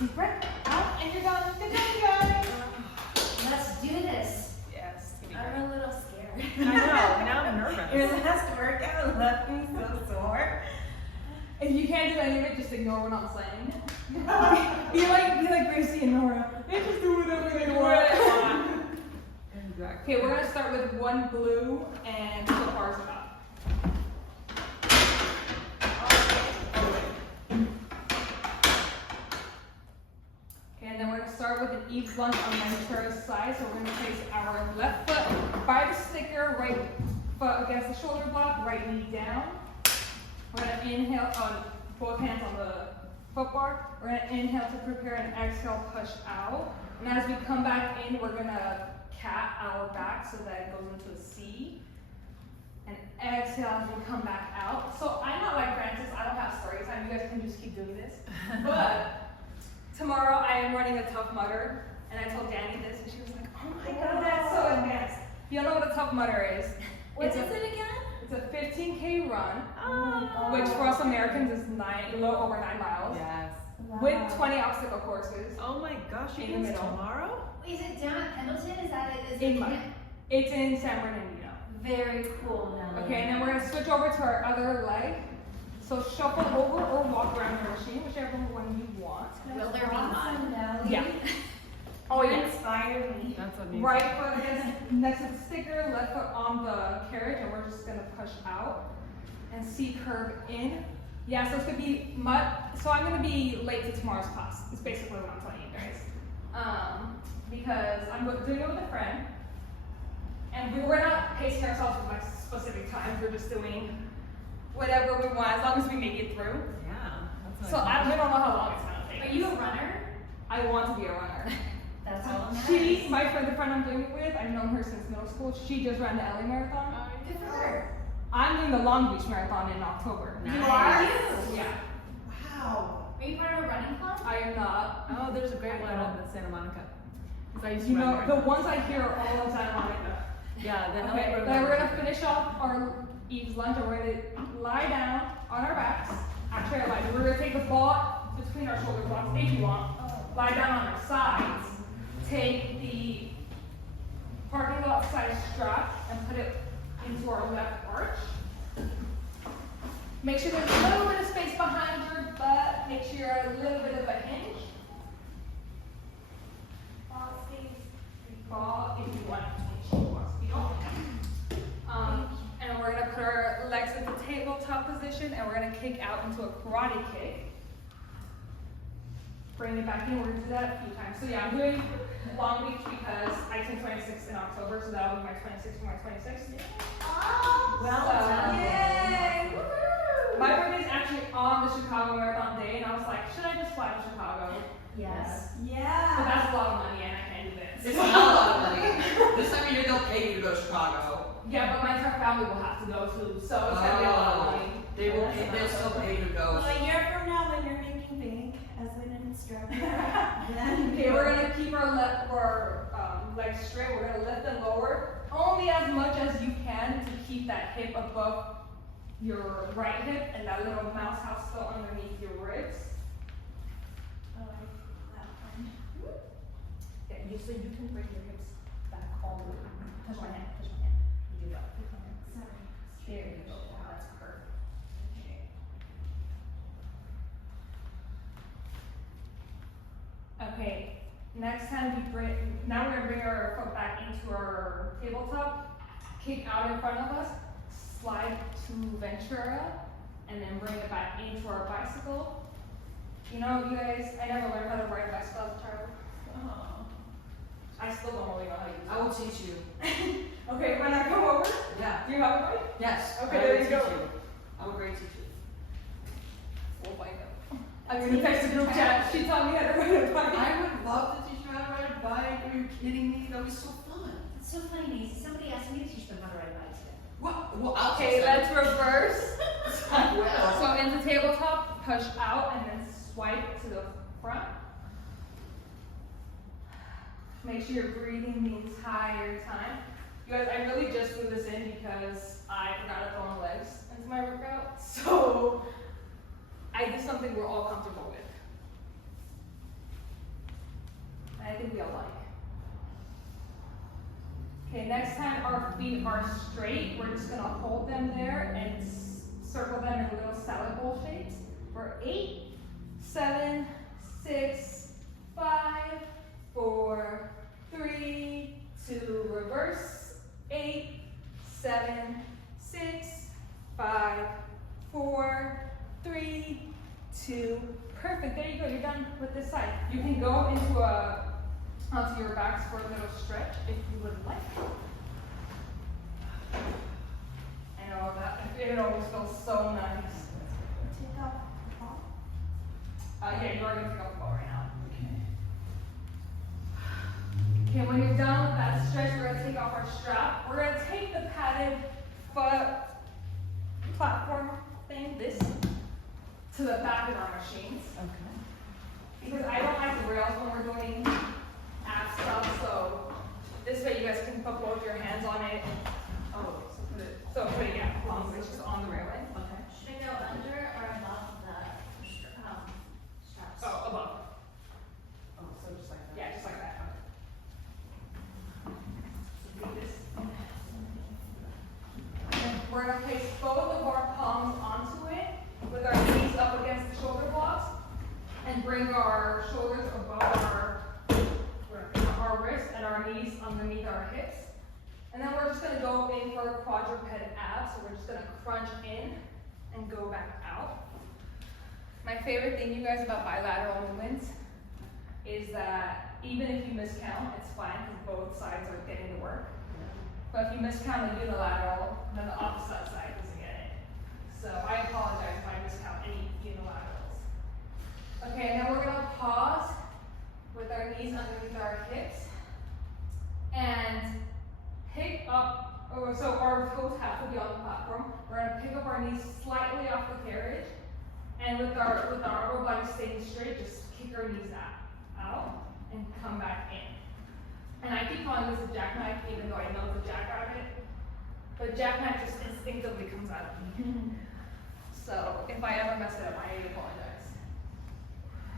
Deep breath out, and you're done. Good job, guys. Let's do this. Yes. I'm a little scared. I know. Now I'm nervous. Your last workout left me so sore. If you can't do any of it, just ignore what I'm saying. Be like Gracie and Nora. They just do whatever they want. Exactly. Okay, we're gonna start with one blue and flip ours up. Okay, and then we're gonna start with an Eve's lunge on Ventura's side. So we're gonna place our left foot by the sticker, right foot against the shoulder block, right knee down. We're gonna inhale on both hands on the foot bar. We're gonna inhale to prepare and exhale, push out. And as we come back in, we're gonna cat our back so that it goes into a C. And exhale as we come back out. So I'm not like Francis, I don't have story time. You guys can just keep doing this. But tomorrow I am running a Tough Mudder. And I told Danny this and she was like, oh my god, that's so advanced. If you don't know what a Tough Mudder is, What is it again? it's a 15K run, Oh, which for us Americans is a little over 9 miles. Yes. With 20 obstacle courses. Oh my gosh, you In do the this middle. tomorrow? Is it down at Pendleton? Is that it? Is In it Mud. It's in San Bernardino. Very cool now. Okay, and then we're gonna switch over to our other leg. So shuffle over or walk around the machine, whichever one you want. Will there be mud? Yeah. Oh You yeah. inspired me. That's amazing. Right foot against next to the sticker, left foot on the carriage, and we're just gonna push out and C curve in. Yeah, so it's gonna be mud. So I'm gonna be late to tomorrow's class. It's basically what I'm telling you guys. Because I'm doing it with a friend, and we're not pacing ourselves with like specific times. We're just doing whatever we want as long as we make it through. Yeah. That's So we don't know how long it's gonna take. Are you a runner? I want to be a runner. That's all that matters. She, my friend, the friend I'm doing it with, I've known her since middle school. She just ran the LA Marathon. Good for her. I'm doing the Long Beach Marathon in October. Nice. You are? Yeah. Wow. Are you part of a running club? I am not. Oh, there's a great one in Santa Monica. 'Cause I used to You run know, there. the ones I hear are all in Santa Monica. Yeah, then Okay, then we're gonna finish off our Eve's lunge and we're gonna lie down on our backs. Actually, we're gonna take the ball between our shoulder blocks if you want. Lie down on our sides. Take the parking lot size strap and put it into our left arch. Make sure there's a little bit of space behind your butt. Make sure you're at a little bit of a hinge. Ball if you want to change and we're gonna put our legs in the tabletop position and we're gonna kick out into a karate kick. Bring it back in. We're gonna do that a few times. So yeah, I'm doing Long Beach because I turn 26 in October, so that'll be my 26 for my 26. Oh, well done. Yay! My birthday is actually on the Chicago Marathon day, and I was like, should I just fly to Chicago? Yes. But Yeah. that's a lot of money, and I can't do this. It's not a lot of money. This time of year they'll pay you to go to Chicago. Yeah, but my entire family will have to go too, so it's gonna be a lot of money. They will pay, they'll still pay you to go. Well, a year from now, when you're making bank as an instructor, then Okay, we're gonna keep our legs straight. We're gonna lift and lower only as much as you can to keep that hip above your right hip and that little mouse house still underneath your ribs. Oh, I feel that one. Yeah, so you can bring your hips back all the way. Touch my hand. Touch my hand. You do that. Touch my hand. Sorry. There you go. That's perfect. Okay, next time now we're gonna bring our foot back into our tabletop, kick out in front of us, slide to Ventura, and then bring it back into our bicycle. You know, you guys, I never learned how to ride a bicycle as a child. I still don't really know how to use it. I will teach you. Okay, when I come over, Yeah. do you have a bike? Yes. Okay, I there will you go. teach you. I'm a great teacher. We'll find out. I'm gonna text the group chat. She taught me how to ride a bike. I would love to teach you how to ride a bike. Are you kidding me? That would be so fun. It's so funny, Macy. Somebody asked me to teach them how to ride a bike today. Well, I'll Okay, teach them. let's reverse. Well. So into tabletop, push out, and then swipe to the front. Make sure you're breathing the entire time. You guys, I really just threw this in because I forgot to throw my legs into my workout. So I did something we're all comfortable with. relatively alike. Okay, next time our feet are straight, we're just gonna hold them there and circle them in little salad bowl shapes for 8, 7, 6, 5, 4, 3, 2, reverse, 8, 7, 6, 5, 4, 3, 2, perfect. There you go, you're done with this side. You can go onto your backs for a little stretch if you would like. I know that it always feels so nice. Take off the ball. Yeah, you're going to pick up the ball right now. Okay, when you're done with that stretch, we're going to take off our strap. We're going to take the padded foot platform thing, this, to the back of our machines. Okay. Because I don't like the rails when we're doing ab stuff, so this way you guys can put both your hands on it. Oh, so put it, yeah, which is on the railing. Okay. Should I go under or above the straps? Oh, above. Oh, so just like that. Yeah, just like that. So do this. And we're gonna place both of our palms onto it with our knees up against the shoulder blocks and bring our shoulders above our wrists and our knees underneath our hips. And then we're just gonna go in for a quadruped ab, so we're just gonna crunch in and go back out. My favorite thing, you guys, about bilateral movements is that even if you miscount, it's fine because both sides are getting the work. But if you miscount a unilateral, then the opposite side doesn't get it. So I apologize if I miscount any unilaterals. Okay, and then we're gonna pause with our knees underneath our hips and pick up, so our toes have to be on the platform. We're gonna pick up our knees slightly off the carriage, and with our upper body staying straight, just kick our knees out and come back in. And I keep calling this a jackknife, even though I know the jack out of it. But jackknife just instinctively comes out of me. So if I ever mess it up, I apologize.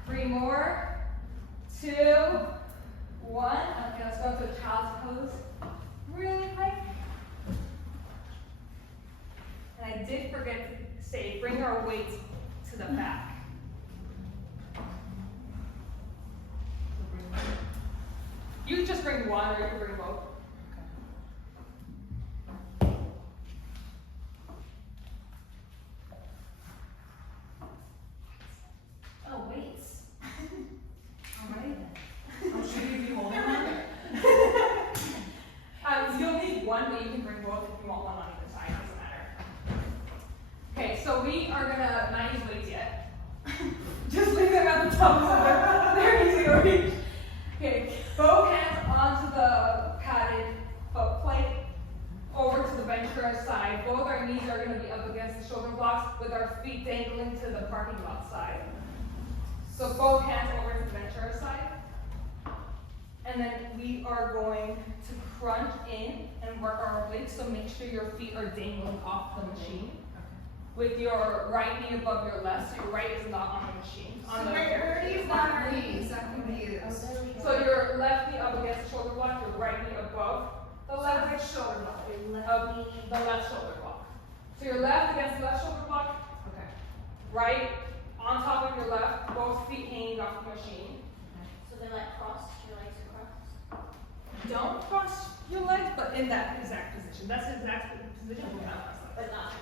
3 more, 2, 1. Okay, let's go to a child's pose really quick. And I did forget to say, bring our weights to the back. You can just bring one, or you can bring both. Oh, weights. Alright. Oh, should we be holding one? You'll need one, but you can bring both if you want one on either side, doesn't matter. Okay, so we are gonna not use weights yet. Just leave them at the top so they're easy to reach. Okay, both hands onto the padded foot plate, over to the Ventura side. Both our knees are going to be up against the shoulder blocks with our feet dangling to the parking lot side. So both hands over to the Ventura side. And then we are going to crunch in and work our obliques, so make sure your feet are dangling off the machine. With your right knee above your left, so your right is not on the machine. On the Where do you want our knees? I'm confused. So your left knee up against the shoulder block, your right knee above the left shoulder block? of the left shoulder block. So your left against the left shoulder block, Okay. right on top of your left, both feet hanging off the machine. So they're like crossed, your legs are crossed? Don't cross your legs, but in that exact position. That's the exact position we have. But not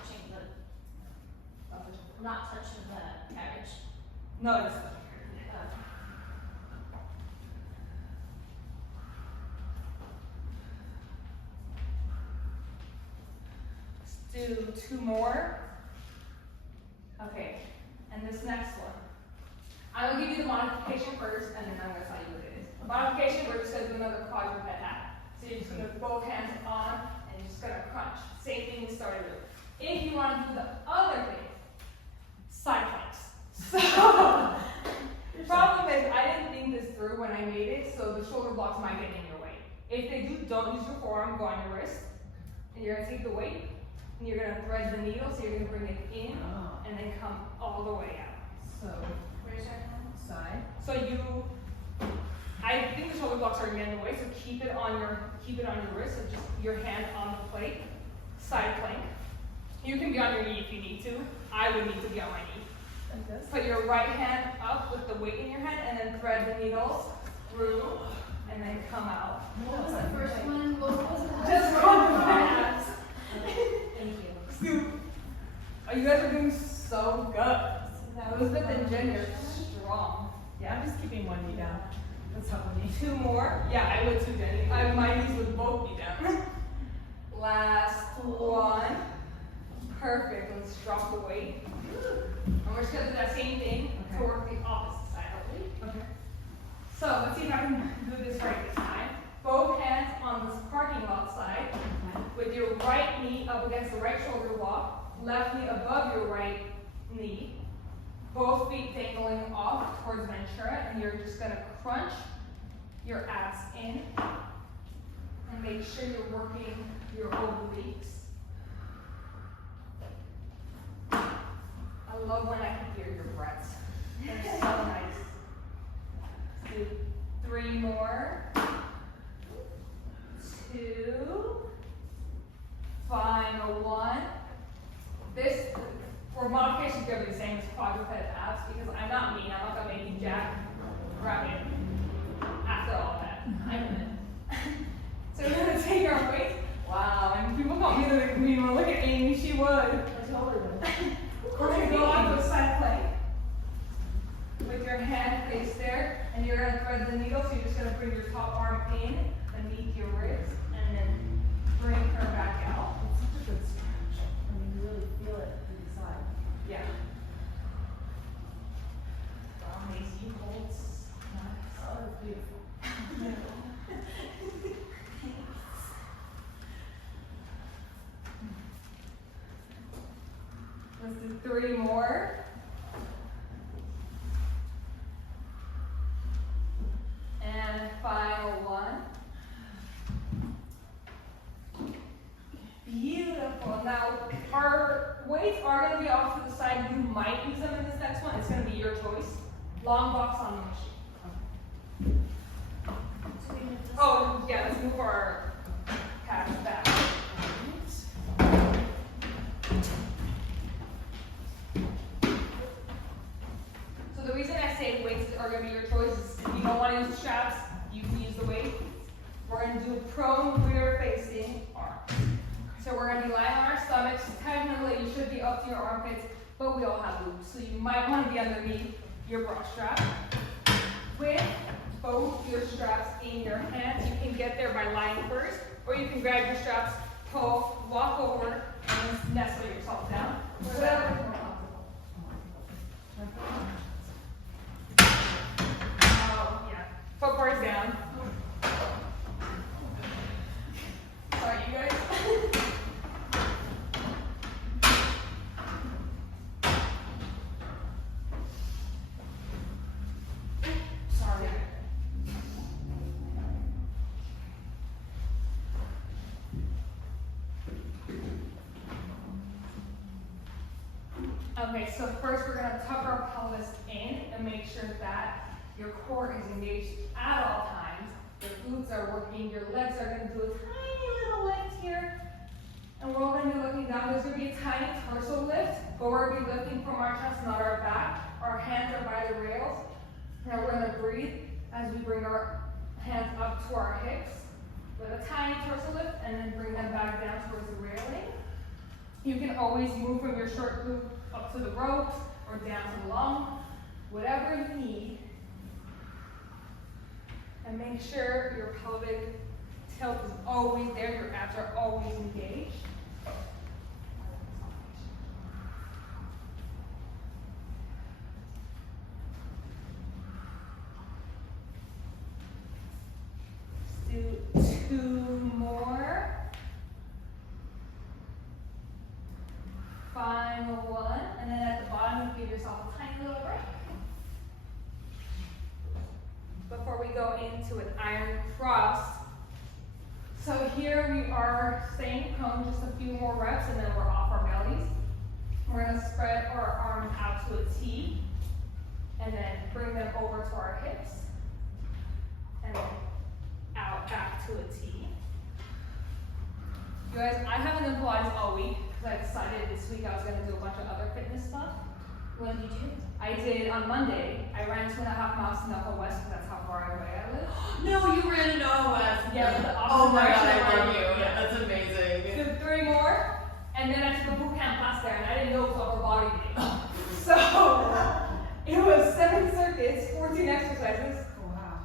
touching the carriage. No, it's Let's do 2 more. Okay, and this next one. I will give you the modification first, and then I'm going to tell you what it is. The modification, we're just going to do another quadruped ab. So you're just going to put both hands on, and you're just going to crunch. Same thing we started with. If you want to do the other thing, side planks. So, the problem is I didn't think this through when I made it, so the shoulder blocks might get in your way. If they do, don't use your forearm, go on your wrist, and you're going to take the weight, and you're going to thread the needle, so you're going to bring it in, and then come all the way out. So, Where's your hand? side. So I think the shoulder shoulder blocks are getting in the way, so keep it on your wrist, so just your hand on the plate, side plank. You can be on your knee if you need to. I would need to be on my knee. Like this? Put your right hand up with the weight in your hand, and then thread the needles through, and then come out. What was the first one? What was the Just go fast. Thank you. Oh, you guys are doing so good. Elizabeth and Jen, you're strong. Yeah, I'm just keeping one knee down. That's helping me. 2 more. Yeah, I would too, Jenny. My knees would both be down. Last one. Perfect. Let's drop the weight. And we're just gonna do that same thing to work the opposite side, hopefully. Okay. So let's see if I can do this right this time. Both hands on this parking lot side, with your right knee up against the right shoulder block, left knee above your right knee, both feet dangling off towards Ventura, and you're just gonna crunch your abs in and make sure you're working your obliques. I love when I can hear your breaths. They're so nice. Do 3 more. 2. Final one. This, for modifications, going to be the same as quadruped abs because I'm not mean. I'm not going to make you jack rabbit after all that. I'm in it. So we're going to take our weight. Wow, and people call me the mean one. Look at Amy, she would. I totally would. We're going to go on to a side plank with your hand face there, and you're going to thread the needle, so you're just going to bring your top arm in beneath your ribs, and then bring her back out. It's such a good stretch. I mean, you really feel it through the side. Yeah. Amazing holds. Oh, that's beautiful. Let's do 3 more. And final one. Beautiful. Now, our weights are going to be off to the side. You might use them in this next one. It's going to be your choice. Long box on the machine. Oh, yeah, let's move our pads back. So the reason I say weights are going to be your choice is if you don't want to use the straps, you can use the weight. We're going to do prone rear facing arms. So we're going to be lying on our stomachs. Technically, you should be up to your armpits, but we all have boobs. So you might want to be underneath your bra strap. With both your straps in your hands, you can get there by lying first, or you can grab your straps, pull, walk over, and nestle yourself down. Whatever is more comfortable. Yeah. Footboard's down. Sorry, you guys. Sorry. Okay, so first we're going to tuck our pelvis in and make sure that your core is engaged at all times. Your glutes are working, your legs are going to do a tiny little lift here. And we're all going to be looking down. There's going to be a tiny torso lift, but we're going to be lifting from our chest, not our back. Our hands are by the rails. Now we're going to breathe as we bring our hands up to our hips with a tiny torso lift and then bring them back down towards the railing. You can always move from your short glute up to the ropes or down to the long, whatever you need. And make sure your pelvic tilt is always there, your abs are always engaged. Let's do 2 more. Final one, and then at the bottom, you give yourself a tiny little break. Before we go into an iron cross. So here we are staying prone, just a few more reps, and then we're off our bellies. We're going to spread our arms out to a T, and then bring them over to our hips, and then back to a T. You guys, I haven't done Pilates all week because I decided this week I was going to do a bunch of other fitness stuff. What did you do? I did on Monday. I ran 2.5 miles to Napa West because that's how far away I live. No, you ran in West. Yeah, the Oh my opposite god, I direction. love you. Yeah, that's amazing. Did 3 more, and then I took a boot camp class there, and I didn't know it was upper body day. So it was 7 circuits, 14 exercises. Wow.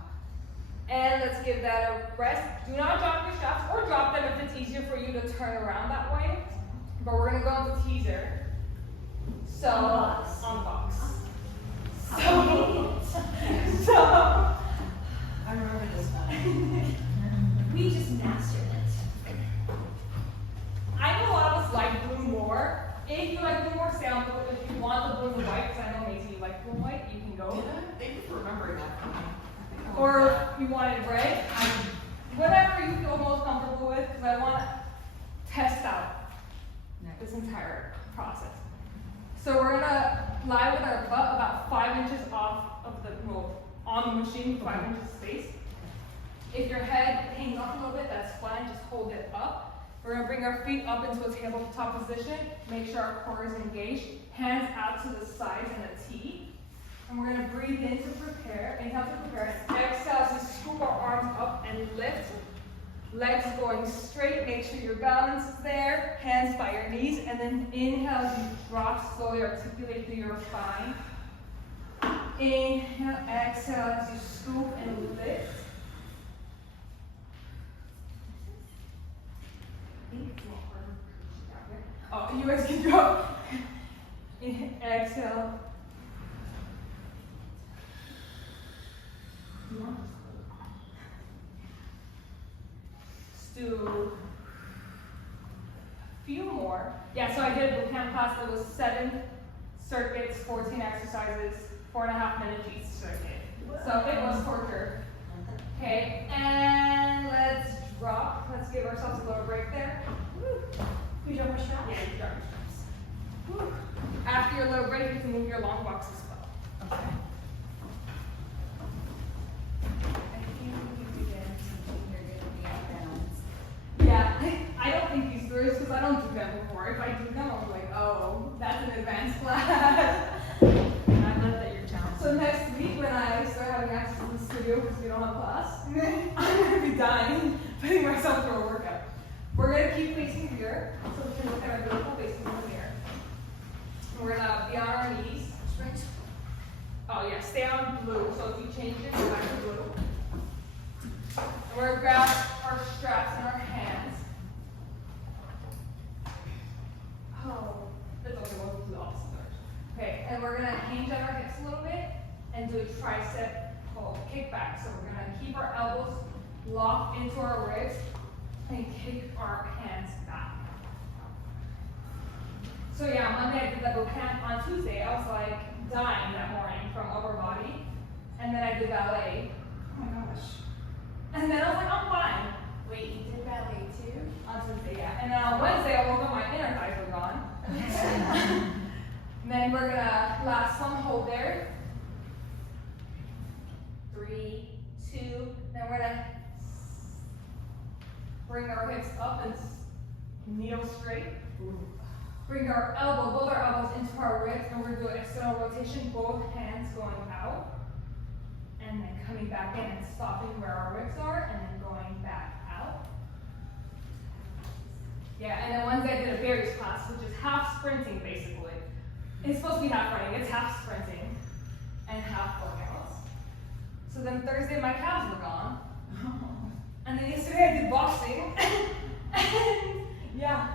And let's give that a rest. Do not drop your straps or drop them if it's easier for you to turn around that way. But we're gonna go into teaser. So on the box. So I remember this one. We just mastered it. I know a lot of us like blue more. If you like blue more, stay on blue. If you want the blue and white, because I know Maisie you like blue and white, you can go. Thank you for remembering that for me. Or if you wanted red, whatever you feel most comfortable with, because I want to test out this entire process. So we're gonna lie with our butt about 5 inches off of the on the machine, 5 inches space. If your head hangs off a little bit, that's fine, just hold it up. We're gonna bring our feet up into a tabletop position, make sure our core is engaged, hands out to the sides in a T. And we're gonna breathe in to prepare, inhale to prepare, and exhale as we scoop our arms up and lift. Legs going straight, make sure your balance is there, hands by your knees, and then inhale as you drop, slowly articulate through your spine. Inhale, exhale as you scoop and lift. Oh, you guys can drop. Exhale. Do a few more. Yeah, so I did a boot camp class that was 7 circuits, 14 exercises, 4.5 minutes each circuit. So it was torture. Okay, and let's drop. Let's give ourselves a little break there. Woo. We drop our straps? Yeah, you drop your straps. Woo. After your little break, you can move your long box as well. Okay. I think you began teaching you're going to be out balance. Yeah, I don't think these through because I don't do them before. If I do them, I'm like, oh, that's an advanced class. And I love that you're challenged. So next week when I start having access to the studio because we don't have class, I'm gonna be dying putting myself through a workout. We're gonna keep facing here so we can look at our beautiful faces in the mirror. And we're gonna be on our knees. Oh yeah, stay on blue. So if you change it, go back to blue. And we're gonna grab our straps in our hands. Oh, it's okay, we'll do the opposite direction. Okay, and we're gonna hinge at our hips a little bit and do a tricep pull, kick back. So we're gonna keep our elbows locked into our ribs and kick our hands back. So yeah, Monday I did that boot camp. On Tuesday I was like dying that morning from upper body, and then I did ballet. Oh my gosh. And then I was like, I'm fine. Wait, you did ballet too? On Tuesday, yeah. And then on Wednesday I woke up, my inner thighs were gone. And then we're gonna last one, hold there. 3, 2, then we're gonna bring our hips up and kneel straight. Bring our both our elbows into our ribs, and we're gonna do an external rotation, both hands going out, and then coming back in and stopping where our ribs are, and then going back out. Yeah, and then Wednesday I did a berries class, which is half sprinting basically. It's supposed to be half running, it's half sprinting and half workouts. So then Thursday my calves were gone. And then yesterday I did boxing. And yeah.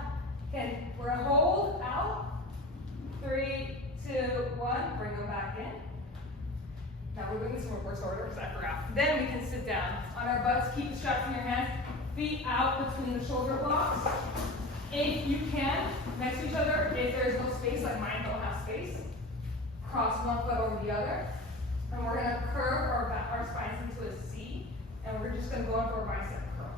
Okay, we're gonna hold out. 3, 2, 1, bring them back in. Now we're doing this in reverse order because I forgot. Then we can sit down on our butts, keep the straps in your hands, feet out between the shoulder blocks. If you can, next to each other, if there is no space, like mine don't have space, cross one foot over the other. And we're gonna curve our spines into a C, and we're just gonna go in for a bicep curl.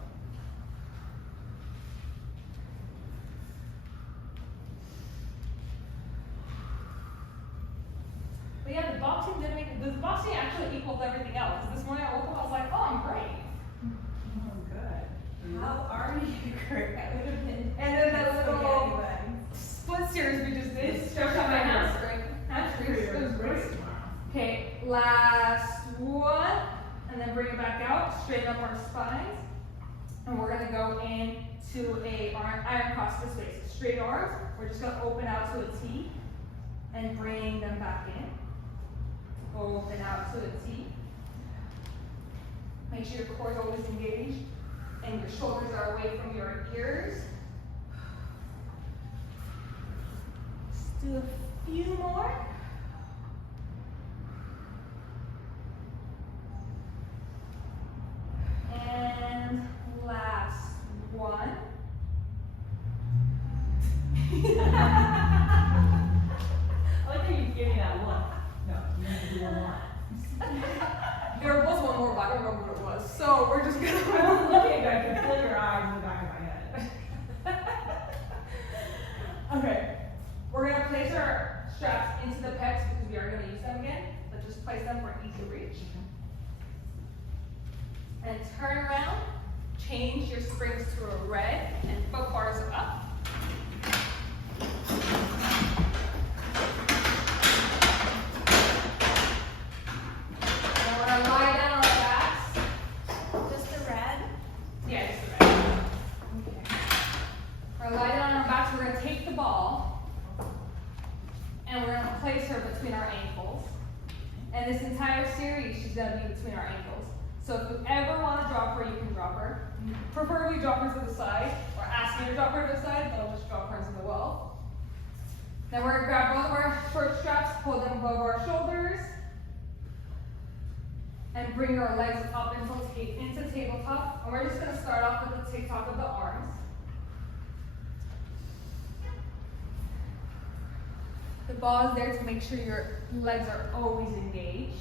But yeah, the boxing actually equals everything else. This morning I woke up, I was like, oh, I'm great. Oh, good. How are you, Kurt? That would have been. And then that spaghetti little buns. split series we just did. Stretch out my hamstring. Hamstrings. It was great. Okay, last one. And then bring it back out. Straighten up our spines. And we're gonna go into a iron cross this way. So straight arms. We're just gonna open out to a T and bring them back in. Open out to a T. Make sure your core is always engaged and your shoulders are away from your ears. Let's do a few more. And last one. I like how you gave me that one. No, you need to do one more. There was one more, but I don't remember what it was. So we're just I gonna. wasn't looking, but I could feel your eyes in the back of my head. Okay. We're gonna place our straps into the pecs because we are gonna use them again. But just place them for easy reach. And turn around. Change your springs to a red and foot bars up. Lie down on our backs. Just the red? Yeah, just the red. Okay. We're gonna lie down on our backs. We're gonna take the ball and we're gonna place her between our ankles. And this entire series, she's gonna be between our ankles. So if you ever want to drop her, you can drop her. Preferably drop her to the side, or ask me to drop her to the side, then I'll just drop her into the wall. Then we're gonna grab both of our short straps, pull them above our shoulders. And bring our legs up into tabletop. And we're just going to start off with the tick-tock of the arms. The ball is there to make sure your legs are always engaged.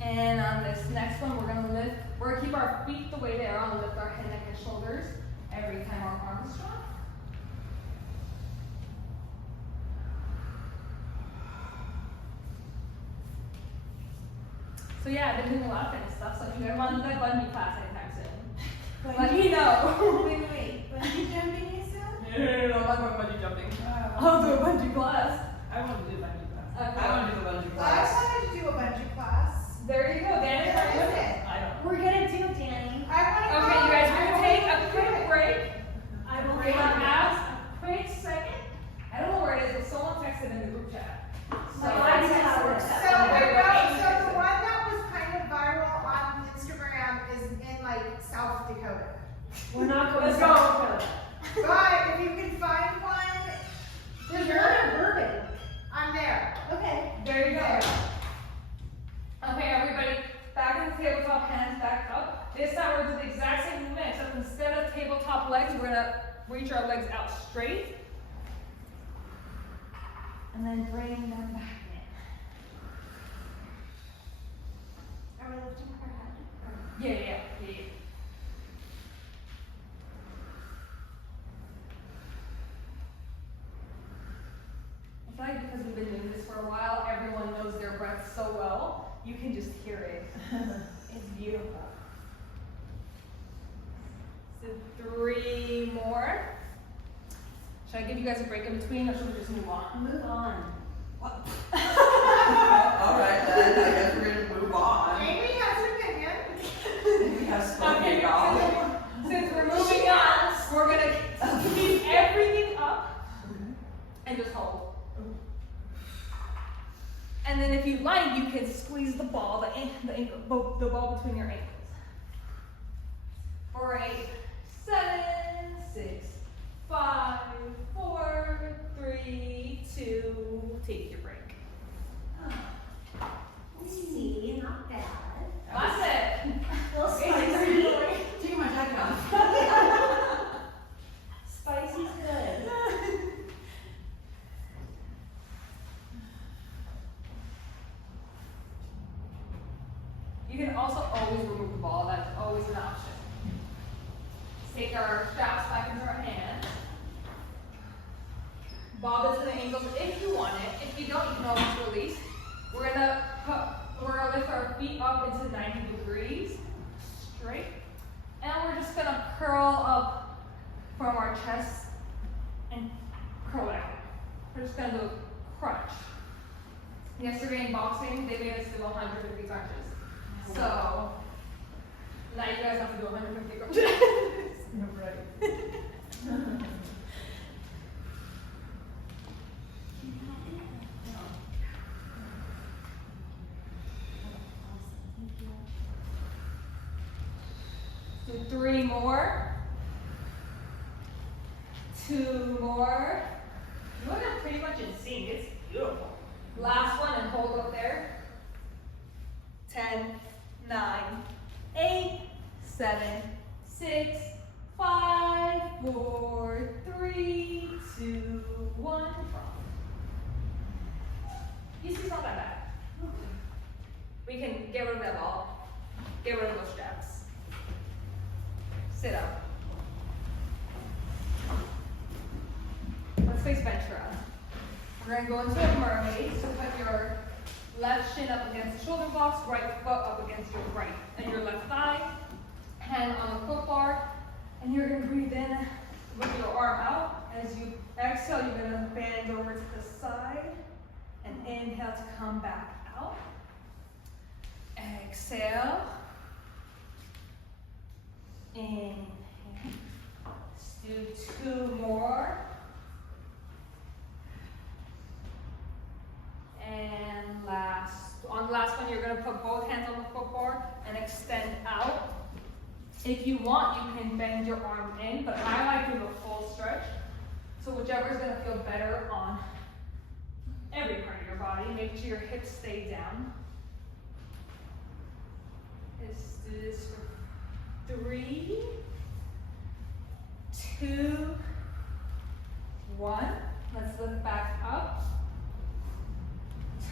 And on this next one, we're gonna keep our feet the way they are, and lift our head, neck, and shoulders every time our arm is strong. So yeah, I've been doing a lot of fitness stuff, so if you ever want to do that bungee class anytime soon, let me know. Wait. Bungee jumping you said? No, I'm not going bungee jumping. Oh. I'll do a bungee class. I want to do bungee class. Okay. I want to do the bungee I class. wanted to do a bungee class. There you go, Dan is Where right is with it. it? I don't. We're gonna do it, Danny. I wanna go. Okay, you guys, we're gonna take a quick break. I will We're go. gonna have a quick second. I don't know where it is, but someone texted in the group chat. So I texted it. So the one that was kind of viral on Instagram is in like South Dakota. We're not going Let's to go. South Dakota. But if you can find one, There's one in Burbank. I'm there. Okay. There you go. Okay, everybody, back in the tabletop, hands back up. This time we're gonna do the exact same movement, except instead of tabletop legs, we're gonna reach our legs out straight. And then bring them back Are we lifting her head? in. Yeah. I feel like because we've been doing this for a while, everyone knows their breath so well, you can just hear it. It's beautiful. So 3 more. Should I give you guys a break in between, or should we just move on? Move on. All right, then I guess we're gonna move on. Amy has her opinion. We have spoken, y'all. Since we're moving on, we're gonna keep everything up and just hold. And then if you like, you can squeeze the ball, the ball between your ankles. 4, 8, 7, 6, 5, 4, 3, 2, take your break. See, not bad. That's it. Well, Okay, spicy. Taking my jacket off. Spicy's good. You can also always remove the ball. That's always an option. Take our straps back into our hands. bob it to the ankles if you want it. If you don't, you can always release. We're gonna lift our feet up into 90 degrees, straight. And we're just gonna curl up from our chest and curl back. We're just gonna do a crunch. Yesterday in boxing, they made us do 150 crunches. So, now you guys have to do 150 crunches. Right. Do 3 more. 2 more. You look pretty much in sync. It's beautiful. Last one and hold up there. 10, 9, 8, 7, 6, 5, 4, 3, 2, 1. You see, it's not that bad. We can get rid of that ball. Get rid of those straps. Sit up. Let's face bench press. We're going to go into a mermaid. So put your left shin up against the shoulder blocks, right foot up against your right and your left thigh. Hand on the foot bar. And you're going to breathe in with your arm out. As you exhale, you're going to bend over to the side. And inhale to come back out. Exhale. Inhale. Let's do 2 more. And on the last one, you're going to put both hands on the foot bar and extend out. If you want, you can bend your arm in, but I like doing a full stretch. So whichever is going to feel better on every part of your body. Make sure your hips stay down. Let's do this for 3, 2, 1. Let's lift back up.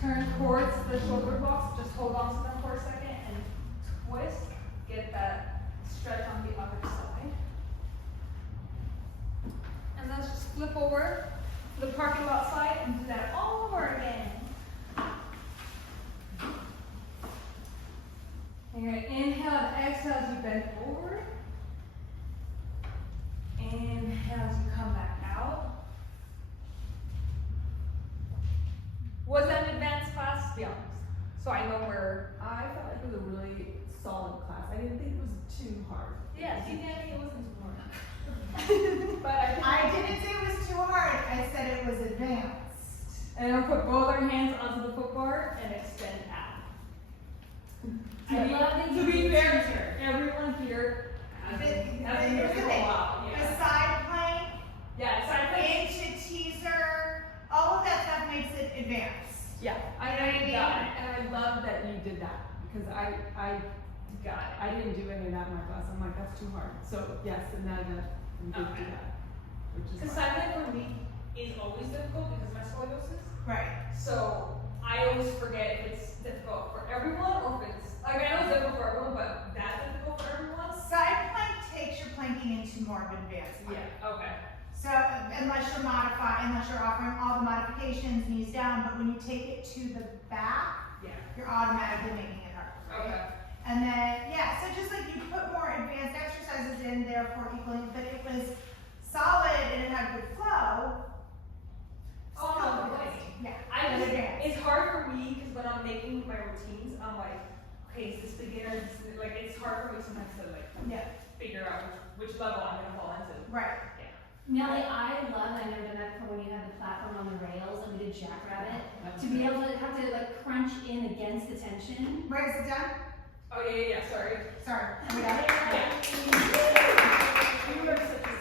Turn towards the shoulder blocks. Just hold on to them for a second and twist. Get that stretch on the other side. And let's just flip over to the parking lot side and do that all over again. And you're going to inhale and exhale as you bend over. Inhale as you come back out. Was that an advanced class? Be honest. So I know where. I felt like it was a really solid class. I didn't think it was too hard. Yeah, see, Danny, it wasn't too hard. But I didn't say it was too hard. I said it was advanced. And then put both our hands onto the foot bar and extend out. I love that To you be did fair, teacher. everyone here has been Here's the for a thing. while. The Yeah. side plank, Yeah, side plank. inch teaser, all of that stuff makes it advanced. Yeah, I love that you did that because I got it. didn't do any of that in my class. I'm like, that's too hard. So yes, and now that you did Okay. do that, which is Because fine. side plank for me is always difficult because of my scoliosis. Right. So I always forget if it's difficult for everyone or if it's, like, I know it's difficult for everyone, but that difficult for everyone? Side plank takes your planking into more of an advanced plank. Yeah, okay. So unless you're offering all the modifications, knees down, but when you take it to the back, Yeah. you're automatically making it harder. Right? Okay. And then, yeah, so just like you put more advanced exercises in, therefore equaling, but it was solid and it had good flow. Oh, no, Still okay. Yeah, I but just, advanced. it's hard for me because when I'm making my routines, I'm like, okay, is this beginner? Is this, like, it's hard for me sometimes to like Yeah, figure out which level I'm gonna fall into. right. Nelly, I love, I never done that before when you had the platform on the rails and we did jackrabbit. To be able to have to like crunch in against the tension. Right, is it done? Oh yeah, sorry. Sorry. We got it? Yeah.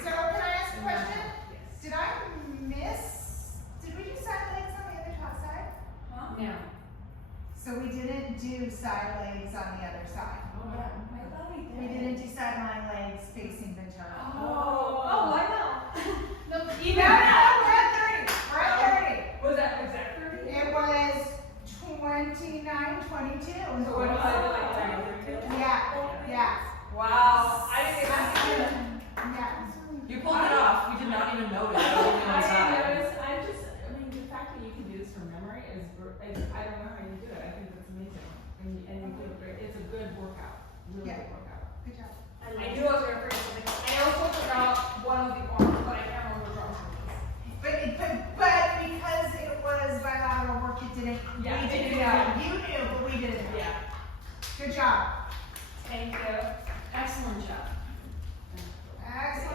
So can I ask a question? Yes. Did we do side legs on the other top side? Huh? No. So we didn't do side legs on the other side. Oh, yeah. I thought we did. We didn't do sideline legs facing Ventura. Oh, why not? No, even No, we're at 30. We're at 30. Was that 30? It was 29, 22. So what was it like? Yeah, yeah. Wow. muscle memory is, I don't know how you do it, I think that's amazing. And you do it great, it's a good workout, really Yeah. good workout. Good job. I knew I was gonna forget something. I also forgot one of the arms, but I can't remember which arms it was. But because it was bilateral work, it didn't, Yeah, we it didn't, didn't count. you knew, but we didn't know. Yeah. Good job. Thank you. Excellent job. Excellent.